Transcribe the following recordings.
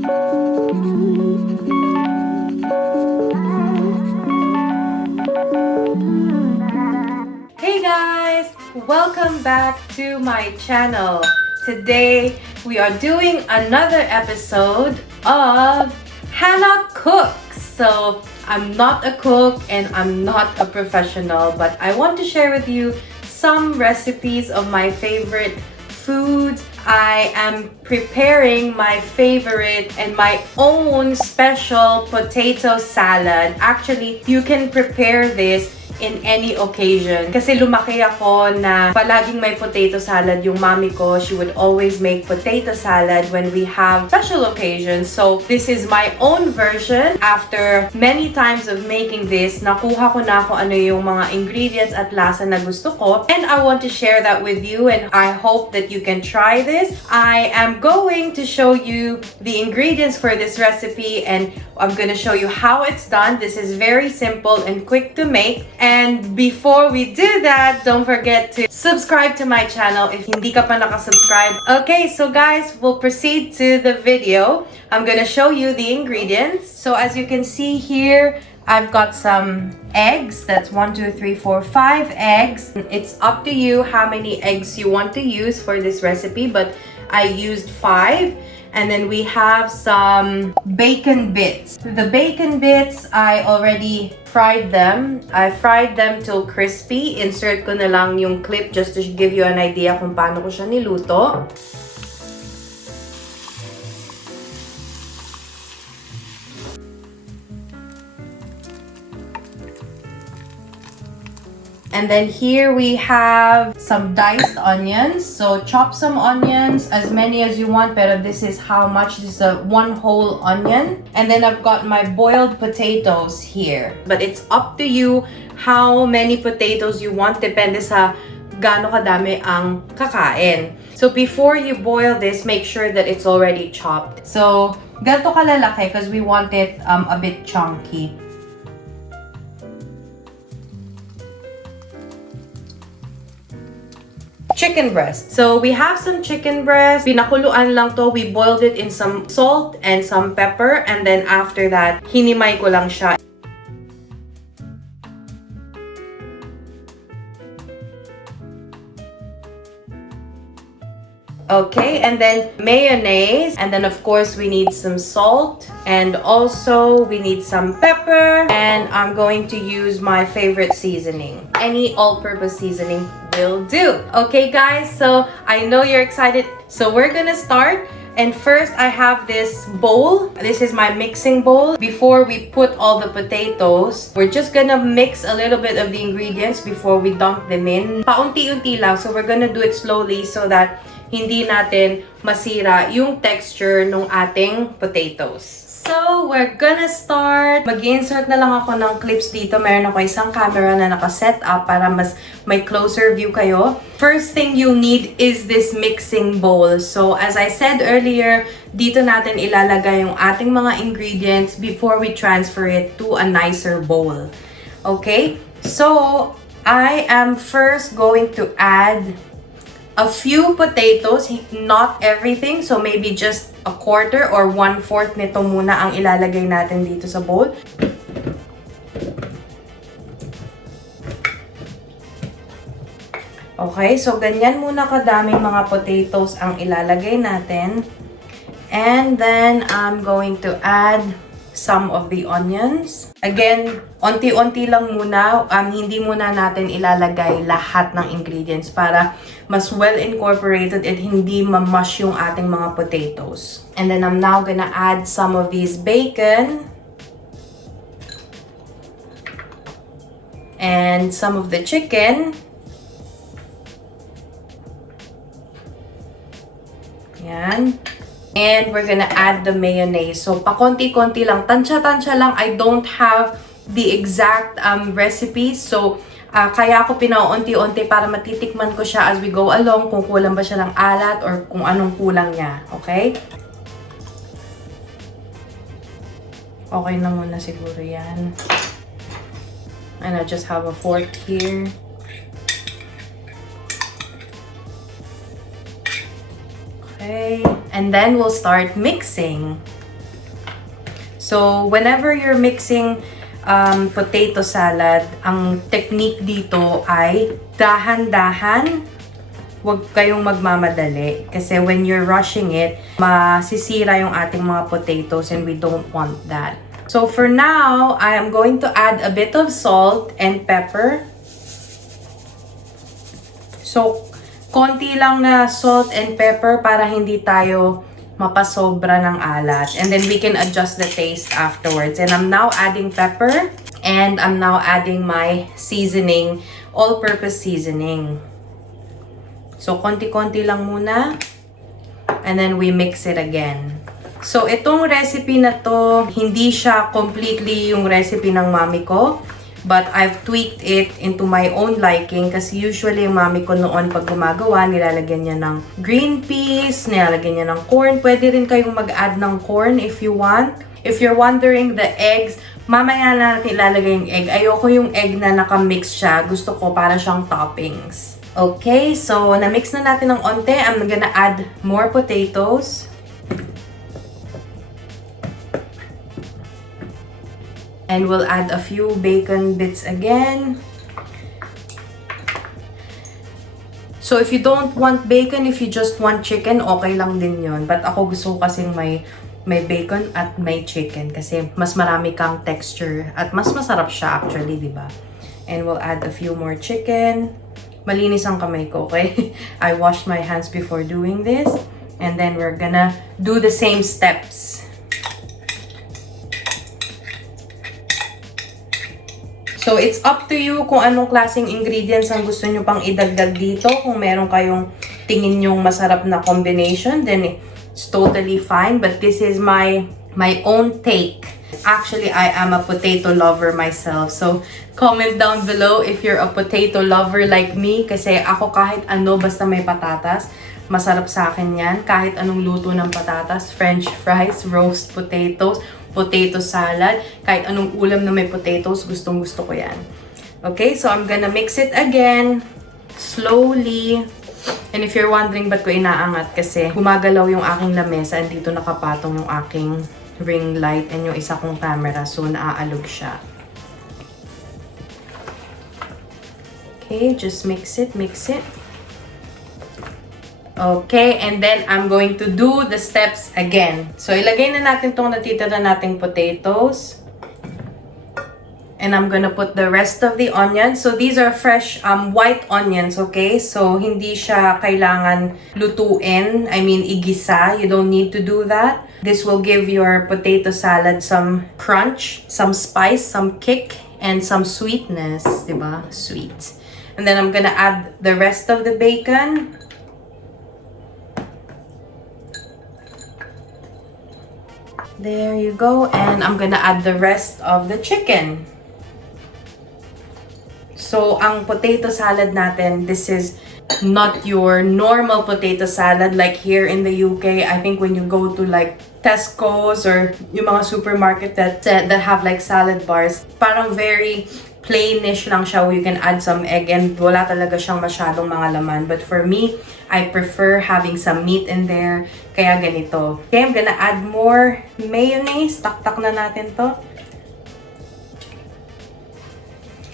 Hey guys! Welcome back to my channel. Today we are doing another episode of Hannah Cooks. So I'm not a cook and I'm not a professional, but I want to share with you some recipes of my favorite foods. I am preparing my favorite and my own special potato salad. Actually, you can prepare this in any occasion. Kasi lumaki ako na palaging may potato salad. Yung mommy ko, she would always make potato salad when we have special occasions. So, this is my own version. After many times of making this, nakuha ko na kung ano yung mga ingredients at lasa na gusto ko. And I want to share that with you and I hope that you can try this. I am going to show you the ingredients for this recipe and I'm gonna show you how it's done. This is very simple and quick to make. And before we do that, don't forget to subscribe to my channel if hindi ka pa nakasubscribe. Okay, so guys, we'll proceed to the video. I'm gonna show you the ingredients. So as you can see here, I've got some eggs. That's 1, 2, 3, 4, 5 eggs. It's up to you how many eggs you want to use for this recipe, but I used 5. And then we have some bacon bits. The bacon bits, I already fried them. I fried them till crispy. Insert ko na lang yung clip just to give you an idea kung paano ko siya niluto. And then here we have some diced onions. So chop some onions, as many as you want, but this is how much. This is one whole onion. And then I've got my boiled potatoes here. But it's up to you how many potatoes you want. Depende sa gaano kadami ang kakain. So before you boil this, make sure that it's already chopped. So ganito kalalaki because we want it a bit chunky. Chicken breast. So we have some chicken breast. Pinakuluan lang to. We boiled it in some salt and some pepper. And then after that, hinimay ko lang siya. Okay, and then mayonnaise. And then of course we need some salt. And also we need some pepper. And I'm going to use my favorite seasoning. Any all-purpose seasoning will do. Okay guys, so I know you're excited. So we're gonna start. And first I have this bowl. This is my mixing bowl. Before we put all the potatoes, we're just gonna mix a little bit of the ingredients before we dunk them in. Paunti-unti lang. So we're gonna do it slowly so that hindi natin masira yung texture ng ating potatoes. So, we're gonna start. Mag-insert na lang ako ng clips dito. Meron ako isang camera na nakaset up para mas may closer view kayo. First thing you'll need is this mixing bowl. So, as I said earlier, dito natin ilalagay yung ating mga ingredients before we transfer it to a nicer bowl. Okay? So, I am first going to add a few potatoes, not everything. So maybe just a quarter or 1/4 nito muna ang ilalagay natin dito sa bowl. Okay, so ganyan muna kadaming mga potatoes ang ilalagay natin. And then I'm going to add some of the onions. Again, onti-onti lang muna. Hindi muna natin ilalagay lahat ng ingredients para mas well incorporated at hindi mamush yung ating mga potatoes. And then I'm now gonna add some of these bacon. And some of the chicken. Yan. And we're gonna add the mayonnaise. So, pakonti-konti lang. Tansya-tansya lang. I don't have the exact recipe. So, kaya ako pinaunti-unti para matitikman ko siya as we go along kung kulang ba siya ng alat or kung anong kulang niya. Okay? Okay na muna siguro yan. And I just have a fork here. Okay. And then we'll start mixing. So, whenever you're mixing potato salad, ang technique dito ay dahan-dahan. Huwag kayong magmamadali. Kasi when you're rushing it, masisira yung ating mga potatoes and we don't want that. So, for now, I am going to add a bit of salt and pepper. So, konti lang na salt and pepper para hindi tayo mapasobra ng alat. And then we can adjust the taste afterwards. And I'm now adding pepper. And I'm now adding my seasoning, all-purpose seasoning. So, konti-konti lang muna. And then we mix it again. So, itong recipe na to, hindi siya completely yung recipe ng mami ko. But I've tweaked it into my own liking kasi usually yung mami ko noon pag gumagawa, nilalagyan niya ng green peas, nilalagyan niya ng corn. Pwede rin kayong mag-add ng corn if you want. If you're wondering the eggs, mamaya na natin ilalagay yung egg. Ayoko yung egg na nakamix siya. Gusto ko para siyang toppings. Okay, so na-mix na natin ng onte. I'm gonna add more potatoes. And we'll add a few bacon bits again. So if you don't want bacon, if you just want chicken, okay lang din yun. But ako gusto ko kasing may bacon at may chicken kasi mas marami kang texture at mas masarap siya actually, di ba? And we'll add a few more chicken. Malinis ang kamay ko, okay? I washed my hands before doing this. And then we're gonna do the same steps. So, it's up to you kung anong klaseng ingredients ang gusto nyo pang idagdag dito. Kung meron kayong tingin nyong masarap na combination, then it's totally fine. But this is my own take. Actually, I am a potato lover myself. So, comment down below if you're a potato lover like me. Kasi ako kahit ano, basta may patatas, masarap sa akin yan. Kahit anong luto ng patatas, french fries, roast potatoes, potato salad, kahit anong ulam na may potatoes, gustong-gusto ko yan. Okay, so I'm gonna mix it again, slowly. And if you're wondering ba't ko inaangat, kasi gumagalaw yung aking lamesa and dito nakapatong yung aking ring light and yung isa kong camera, so naaalog siya. Okay, just mix it, mix it. Okay, and then I'm going to do the steps again. So, ilagay na natin itong natitira nating potatoes. And I'm gonna put the rest of the onions. So, these are fresh white onions, okay? So, hindi siya kailangan lutuin. I mean, igisa. You don't need to do that. This will give your potato salad some crunch, some spice, some kick, and some sweetness, diba? Sweet. And then I'm gonna add the rest of the bacon. There you go. And I'm gonna add the rest of the chicken. So, ang potato salad natin, this is not your normal potato salad like here in the UK. I think when you go to like Tesco's or yung mga supermarket that have like salad bars, parang very plainish lang siya where you can add some egg and wala talaga siyang masyadong mga laman. But for me, I prefer having some meat in there. Kaya ganito. Okay, I'm gonna add more mayonnaise. Taktak na natin to.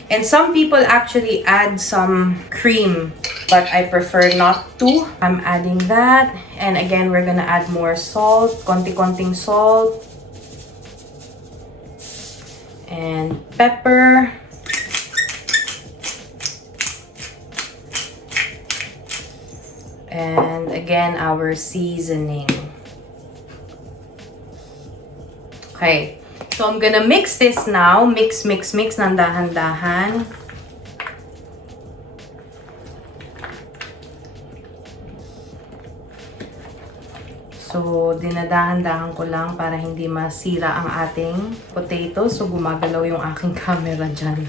And some people actually add some cream, but I prefer not to. I'm adding that. And again, we're gonna add more salt. Konti-konting salt. And pepper. And again, our seasoning. Okay. So, I'm gonna mix this now. Mix, mix, mix ng dahan-dahan. So, dinadahan-dahan ko lang para hindi masira ang ating potato. So, gumagalaw yung aking camera dyan.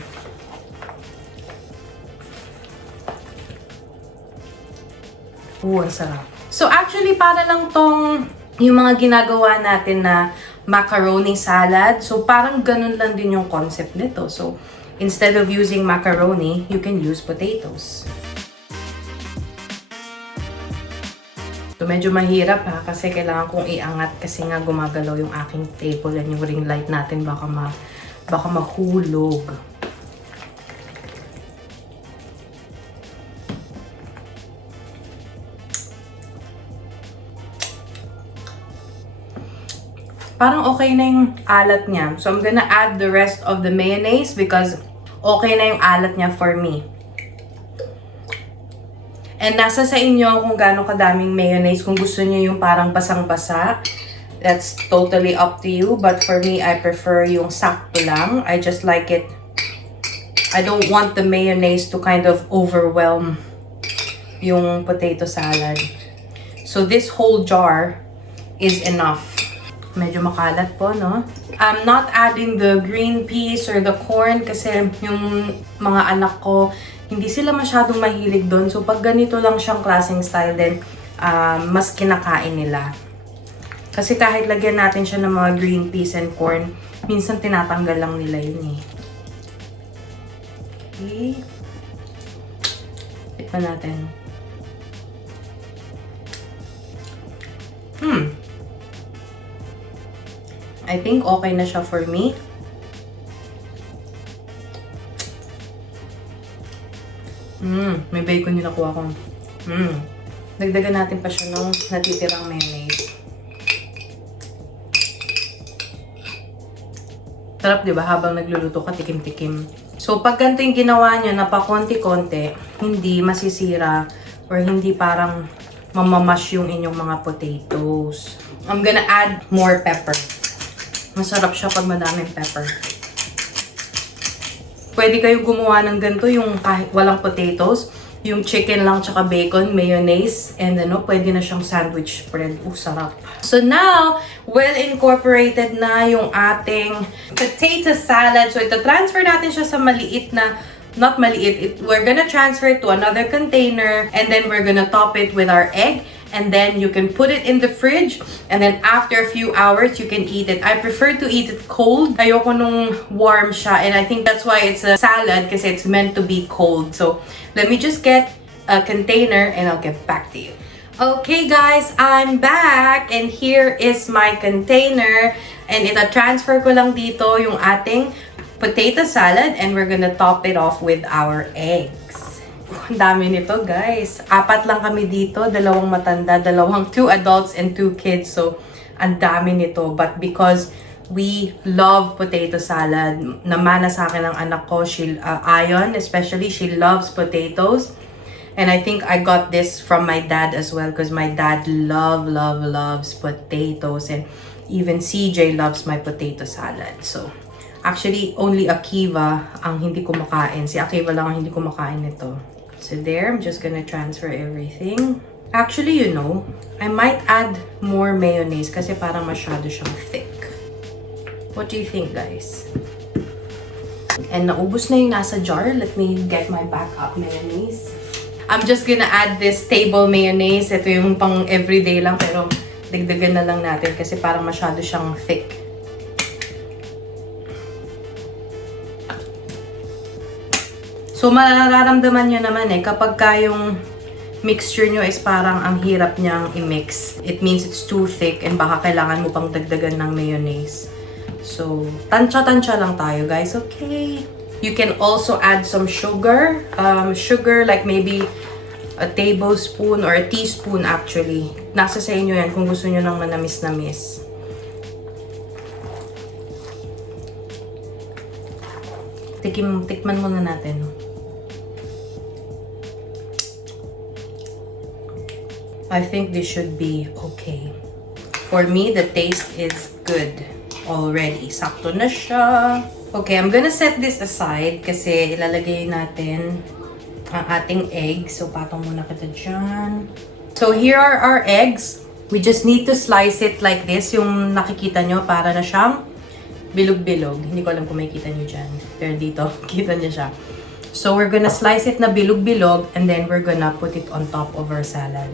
Ang sarap. So, actually, para lang tong yung mga ginagawa natin na macaroni salad. So, parang ganun lang din yung concept nito. So, instead of using macaroni, you can use potatoes. So, So, medyo mahirap ha, kasi kailangan kong iangat kasi nga gumagalaw yung aking table and yung ring light natin baka mahulog. Parang okay na yung alat niya. So, I'm gonna add the rest of the mayonnaise because okay na yung alat niya for me. And nasa sa inyo kung gaano kadaming mayonnaise. Kung gusto niyo yung parang basang-basa, that's totally up to you. But for me, I prefer yung sakto lang. I just like it. I don't want the mayonnaise to kind of overwhelm yung potato salad. So, this whole jar is enough. Medyo makalat po, no? I'm not adding the green peas or the corn kasi yung mga anak ko, hindi sila masyadong mahilig doon. So, pag ganito lang siyang klaseng style din, mas kinakain nila. Kasi kahit lagyan natin siya ng mga green peas and corn, minsan tinatanggal lang nila yun eh. Okay. Tikman natin. I think okay na siya for me. May bacon yung nakuha ko. Dagdagan natin pa siya ng natitirang mayonnaise. Sarap, di ba? Habang nagluluto ka, tikim-tikim. So, pag ganito yung ginawa nyo na pa konti-konti, hindi masisira or hindi parang mamamash yung inyong mga potatoes. I'm gonna add more pepper. Masarap siya pag madaming pepper. Pwede kayo gumawa ng ganito, yung kahit walang potatoes, yung chicken lang tsaka bacon, mayonnaise, and ano, pwede na siyang sandwich spread. Sarap. So now, well incorporated na yung ating potato salad. So ito, transfer natin siya sa maliit na, not maliit, we're gonna transfer it to another container, and then we're gonna top it with our egg. And then you can put it in the fridge. And then after a few hours, you can eat it. I prefer to eat it cold. Ayoko nung warm siya. And I think that's why it's a salad kasi it's meant to be cold. So let me just get a container and I'll get back to you. Okay guys, I'm back. And here is my container. And ita-transfer ko lang dito yung ating potato salad. And we're gonna top it off with our eggs. Ang dami nito, guys. 4 lang kami dito. 2 matanda, 2 adults, and 2 kids. So, ang dami nito. But because we love potato salad, namana sa akin ng anak ko, Ayon, especially, she loves potatoes. And I think I got this from my dad as well because my dad loves potatoes. And even CJ loves my potato salad. So, actually, only Akiva ang hindi kumakain. Si Akiva lang ang hindi kumakain nito. So there, I'm just gonna transfer everything. Actually, you know, I might add more mayonnaise kasi parang masyado siyang thick. What do you think, guys? And naubos na yung nasa jar. Let me get my backup mayonnaise. I'm just gonna add this table mayonnaise. Ito yung pang everyday lang pero dagdagan na lang natin kasi parang masyado siyang thick. So, mararamdaman nyo naman kapag yung mixture nyo is parang ang hirap niyang i-mix. It means it's too thick and baka kailangan mo pang dagdagan ng mayonnaise. So, tansya-tansya lang tayo, guys. Okay? You can also add some sugar. Sugar like maybe a tablespoon or a teaspoon actually. Nasa sa inyo yan kung gusto nyo ng manamis-namis. Tikman muna natin. I think this should be okay. For me, the taste is good already. Sakto na siya. Okay, I'm gonna set this aside kasi ilalagay natin ang ating egg. So, patong muna kita dyan. So, here are our eggs. We just need to slice it like this. Yung nakikita nyo, para na siyang bilog-bilog. Hindi ko alam kung makikita nyo dyan. Pero dito, kita nyo siya. So, we're gonna slice it na bilog-bilog and then we're gonna put it on top of our salad.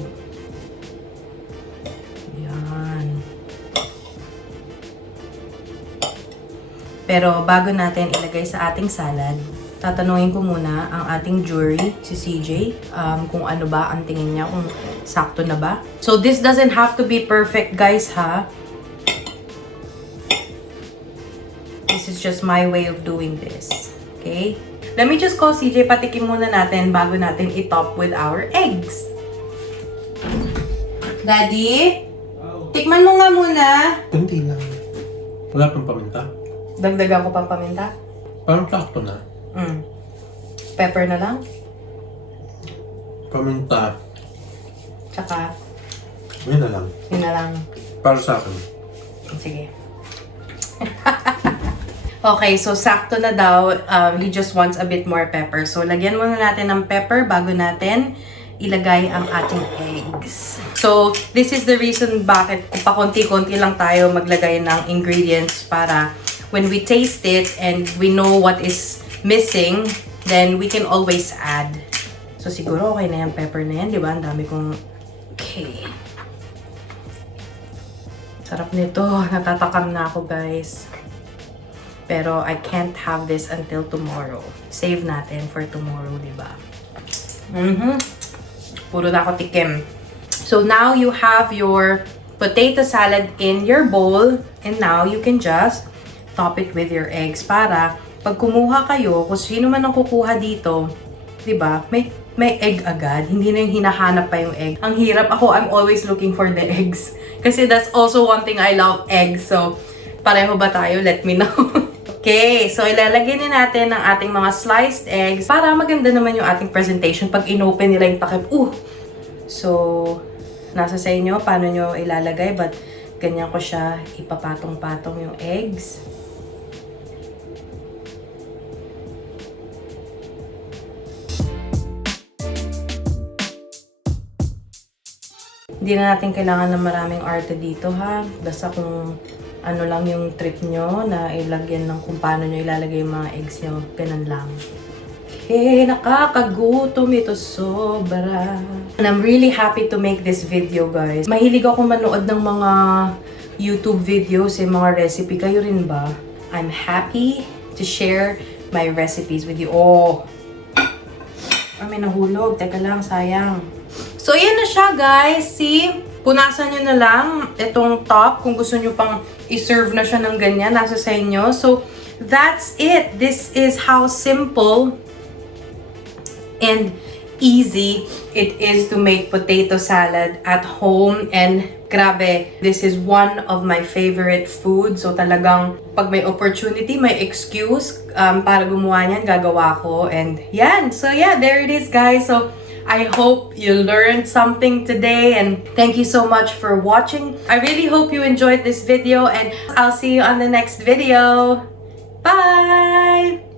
Pero bago natin ilagay sa ating salad, tatanungin ko muna ang ating jury, si CJ, kung ano ba ang tingin niya, kung sakto na ba. So, this doesn't have to be perfect, guys, ha? This is just my way of doing this. Okay? Let me just call CJ, patikim muna natin bago natin i-top with our eggs. Daddy? Tikman mo nga muna. Kunti lang. Wala pang paminta. Dagdagan ko pang paminta? Parang sakto na. Pepper na lang? Paminta. Tsaka? Yun na lang. Yun na lang. Para sa akin. Sige. Okay, so sakto na daw. He just wants a bit more pepper. So, lagyan muna natin ng pepper bago natin ilagay ang ating eggs. So, this is the reason bakit pakonti-konti lang tayo maglagay ng ingredients para when we taste it and we know what is missing, then we can always add. So, siguro okay na yung pepper na yan, di ba? Ang dami kong... Okay. Sarap nito. Natatakam na ako, guys. Pero I can't have this until tomorrow. Save natin for tomorrow, di ba? Puro na ako tikim. So now you have your potato salad in your bowl. And now you can just top it with your eggs. Para pag kumuha kayo, kung sino man ang kukuha dito, di ba? May egg agad. Hindi na yung hinahanap pa yung egg. Ang hirap. Ako, I'm always looking for the eggs. Kasi that's also one thing I love, eggs. So, pareho ba tayo? Let me know. Okay, so ilalagay na natin ang ating mga sliced eggs para maganda naman yung ating presentation pag inopen nila yung takip. So, nasa sa inyo paano nyo ilalagay, but ganyan ko siya ipapatong-patong yung eggs. Hindi na natin kailangan ng maraming arte dito, ha? Basta kung ano lang yung trip nyo na ilagyan ng kung paano nyo ilalagay yung mga eggs nyo. Ganun lang. Okay, nakakagutom ito sobra. And I'm really happy to make this video, guys. Mahilig ako manood ng mga YouTube videos, mga recipe. Kayo rin ba? I'm happy to share my recipes with you. May nahulog. Teka lang, sayang. So, yan na siya, guys. See? Punasan nyo na lang itong top kung gusto nyo pang i-serve na siya ng ganyan. Nasa sa inyo. So, that's it. This is how simple and easy it is to make potato salad at home. And grabe, this is one of my favorite foods. So, talagang pag may opportunity, may excuse para gumawa niyan, gagawa ko. And yan. So, yeah, there it is, guys. So, I hope you learned something today, and thank you so much for watching. I really hope you enjoyed this video, and I'll see you on the next video. Bye!